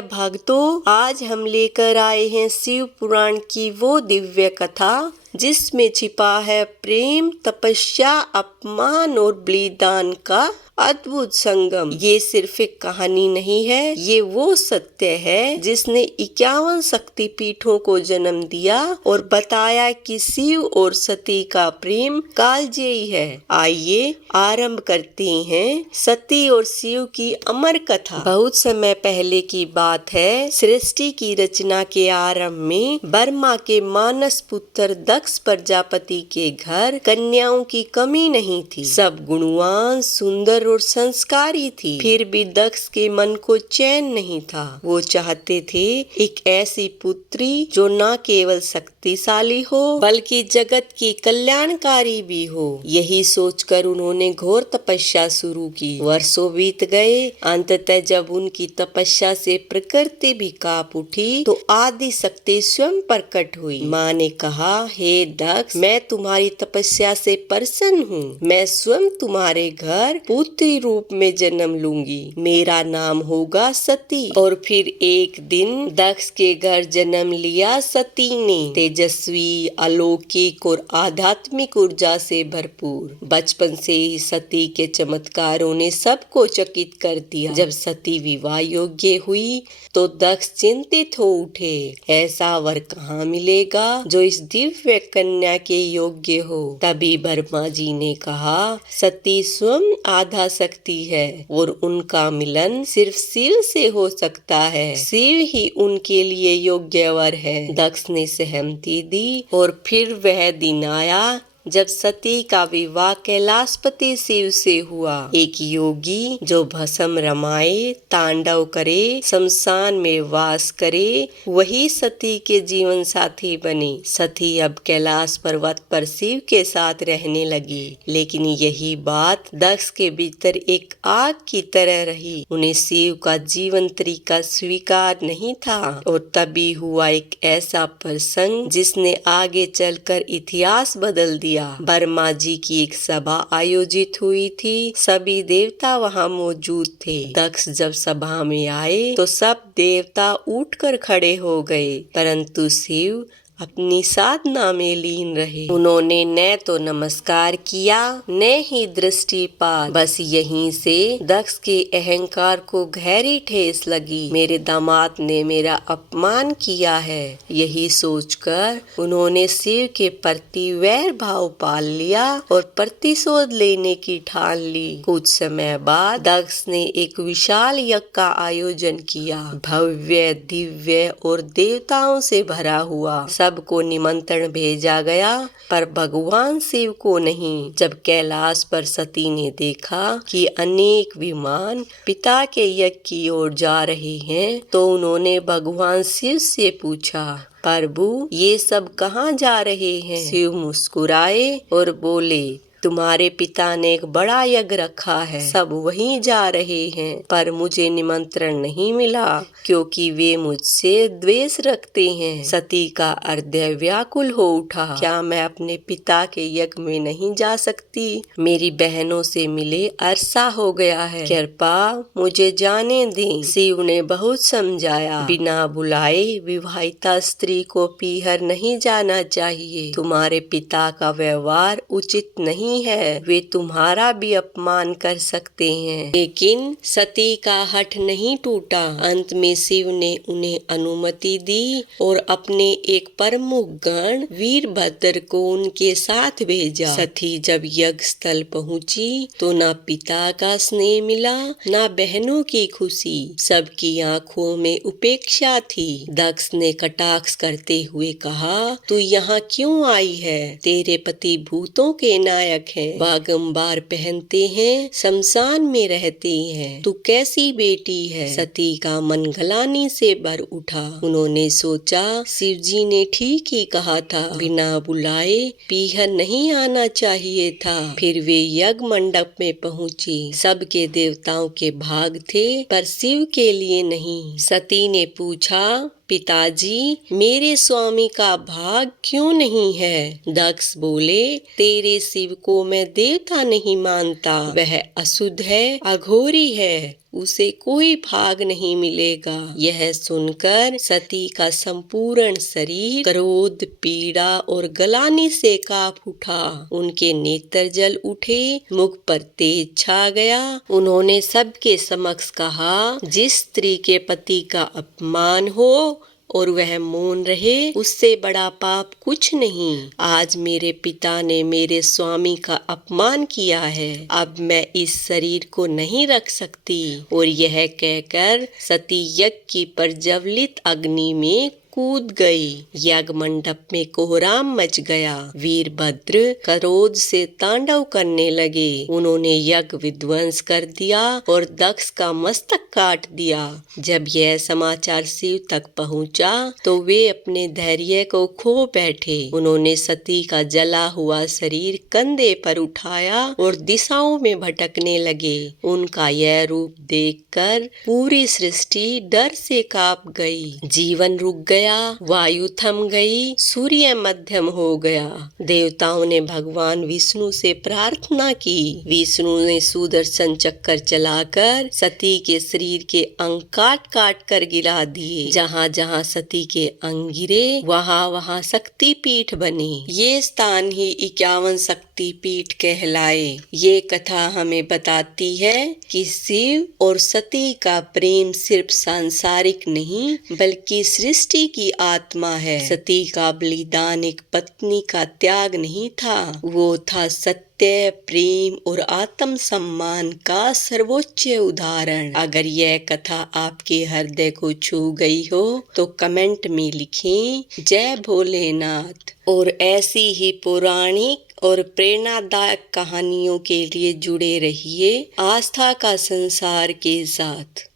प्रिय भक्तों, आज हम लेकर आए हैं शिव पुराण की वो दिव्य कथा जिसमें छिपा है प्रेम, तपस्या, अपमान और बलिदान का अद्भुत संगम। ये सिर्फ एक कहानी नहीं है, ये वो सत्य है जिसने 51 शक्ति पीठों को जन्म दिया और बताया कि शिव और सती का प्रेम कालजयी है। आइए आरंभ करते हैं सती और शिव की अमर कथा। बहुत समय पहले की बात है। सृष्टि की रचना के आरंभ में ब्रह्मा के मानस पुत्र दक्ष प्रजापति के घर कन्याओं की कमी नहीं थी। सब गुणवान, सुंदर और संस्कारी थी। फिर भी दक्ष के मन को चैन नहीं था। वो चाहते थे एक ऐसी पुत्री जो न केवल शक्तिशाली हो बल्कि जगत की कल्याणकारी भी हो। यही सोचकर उन्होंने घोर तपस्या शुरू की। वर्षों बीत गए। अंततः जब उनकी तपस्या से प्रकृति भी कांप उठी तो आदि शक्ति स्वयं प्रकट हुई। माँ ने कहा, हे दक्ष, मैं तुम्हारी तपस्या से प्रसन्न हूँ। मैं स्वयं तुम्हारे घर पुत्री रूप में जन्म लूंगी। मेरा नाम होगा सती। और फिर एक दिन दक्ष के घर जन्म लिया सती ने, तेजस्वी, अलौकिक और आध्यात्मिक ऊर्जा से भरपूर। बचपन से ही सती के चमत्कारों ने सबको चकित कर दिया। जब सती विवाह योग्य हुई तो दक्ष चिंतित हो उठे। ऐसा वर कहाँ मिलेगा जो इस दिव्य कन्या के योग्य हो। तभी ब्रह्मा जी ने कहा, सती स्वयं आधा शक्ति है और उनका मिलन सिर्फ शिव से हो सकता है। शिव ही उनके लिए योग्य वर है। दक्ष ने सहमति दी और फिर वह दिन आया जब सती का विवाह कैलाशपति शिव से हुआ। एक योगी जो भस्म रमाए, तांडव करे, शमशान में वास करे, वही सती के जीवन साथी बने। सती अब कैलाश पर्वत पर शिव के साथ रहने लगी। लेकिन यही बात दक्ष के भीतर एक आग की तरह रही। उन्हें शिव का जीवन तरीका स्वीकार नहीं था। और तभी हुआ एक ऐसा प्रसंग जिसने आगे चलकर इतिहास बदल दिया। ब्रह्मा जी की एक सभा आयोजित हुई थी। सभी देवता वहां मौजूद थे। दक्ष जब सभा में आए तो सब देवता उठकर खड़े हो गए, परंतु शिव अपनी साधना में लीन रहे। उन्होंने न तो नमस्कार किया न ही दृष्टिपात। बस यहीं से दक्ष के अहंकार को गहरी ठेस लगी। मेरे दामाद ने मेरा अपमान किया है। यही सोचकर उन्होंने शिव के प्रति वैर भाव पाल लिया और प्रतिशोध लेने की ठान ली। कुछ समय बाद दक्ष ने एक विशाल यज्ञ का आयोजन किया। भव्य, दिव्य और देवताओं से भरा हुआ। सबको निमंत्रण भेजा गया पर भगवान शिव को नहीं। जब कैलाश पर सती ने देखा कि अनेक विमान पिता के यज्ञ की ओर जा रहे हैं तो उन्होंने भगवान शिव से पूछा, प्रभु ये सब कहाँ जा रहे हैं? शिव मुस्कुराए और बोले, तुम्हारे पिता ने एक बड़ा यज्ञ रखा है, सब वहीं जा रहे हैं, पर मुझे निमंत्रण नहीं मिला क्योंकि वे मुझसे द्वेष रखते हैं। सती का हृदय व्याकुल हो उठा। क्या मैं अपने पिता के यज्ञ में नहीं जा सकती? मेरी बहनों से मिले अरसा हो गया है, कृपा मुझे जाने दें। शिव ने बहुत समझाया, बिना बुलाए विवाहिता स्त्री को पीहर नहीं जाना चाहिए। तुम्हारे पिता का व्यवहार उचित नहीं है, वे तुम्हारा भी अपमान कर सकते हैं। लेकिन सती का हठ नहीं टूटा। अंत में शिव ने उन्हें अनुमति दी और अपने एक प्रमुख गण वीरभद्र को उनके साथ भेजा। सती जब यज्ञ स्थल पहुंची तो न पिता का स्नेह मिला न बहनों की खुशी। सबकी आंखों में उपेक्षा थी। दक्ष ने कटाक्ष करते हुए कहा, तू यहाँ क्यों आई है? तेरे पति भूतों के नायक हैं, बागंबार पहनते हैं, शमशान में रहते हैं। तू कैसी बेटी है? सती का मन गलानी से भर उठा। उन्होंने सोचा, शिवजी ने ठीक ही कहा था, बिना बुलाए पीहर नहीं आना चाहिए था। फिर वे यज्ञ मंडप में पहुंची। सबके देवताओं के भाग थे पर शिव के लिए नहीं। सती ने पूछा, पिताजी मेरे स्वामी का भाग क्यों नहीं है? दक्ष बोले, तेरे शिव को मैं देवता नहीं मानता, वह अशुद्ध है, अघोरी है। उसे कोई भाग नहीं मिलेगा। यह सुनकर सती का संपूर्ण शरीर क्रोध, पीड़ा और गलानी से कांप उठा। उनके नेत्र जल उठे, मुख पर तेज छा गया। उन्होंने सबके समक्ष कहा, जिस स्त्री के पति का अपमान हो और वह मौन रहे, उससे बड़ा पाप कुछ नहीं। आज मेरे पिता ने मेरे स्वामी का अपमान किया है, अब मैं इस शरीर को नहीं रख सकती। और यह कहकर सती यज्ञ की प्रज्वलित अग्नि में कूद गई। यज्ञ मंडप में कोहराम मच गया। वीरभद्र क्रोध से तांडव करने लगे। उन्होंने यज्ञ विध्वंस कर दिया और दक्ष का मस्तक काट दिया। जब यह समाचार शिव तक पहुंचा तो वे अपने धैर्य को खो बैठे। उन्होंने सती का जला हुआ शरीर कंधे पर उठाया और दिशाओं में भटकने लगे। उनका यह रूप देखकर पूरी सृष्टि डर से कांप गई। जीवन रुक गया, वायु थम गई, सूर्य मध्यम हो गया। देवताओं ने भगवान विष्णु से प्रार्थना की। विष्णु ने सुदर्शन चक्कर चलाकर सती के शरीर के अंग काट काट कर गिरा दिए। जहाँ जहाँ सती के अंग गिरे वहाँ वहाँ शक्ति पीठ बने। ये स्थान ही 51 शक्ति पीठ कहलाए। ये कथा हमें बताती है कि शिव और सती का प्रेम सिर्फ सांसारिक नहीं बल्कि सृष्टि की आत्मा है। सती का बलिदान एक पत्नी का त्याग नहीं था, वो था सत्य, प्रेम और आत्म सम्मान का सर्वोच्च उदाहरण। अगर यह कथा आपके हृदय को छू गई हो तो कमेंट में लिखें जय भोलेनाथ। और ऐसी ही पौराणिक और प्रेरणादायक कहानियों के लिए जुड़े रहिए आस्था का संसार के साथ।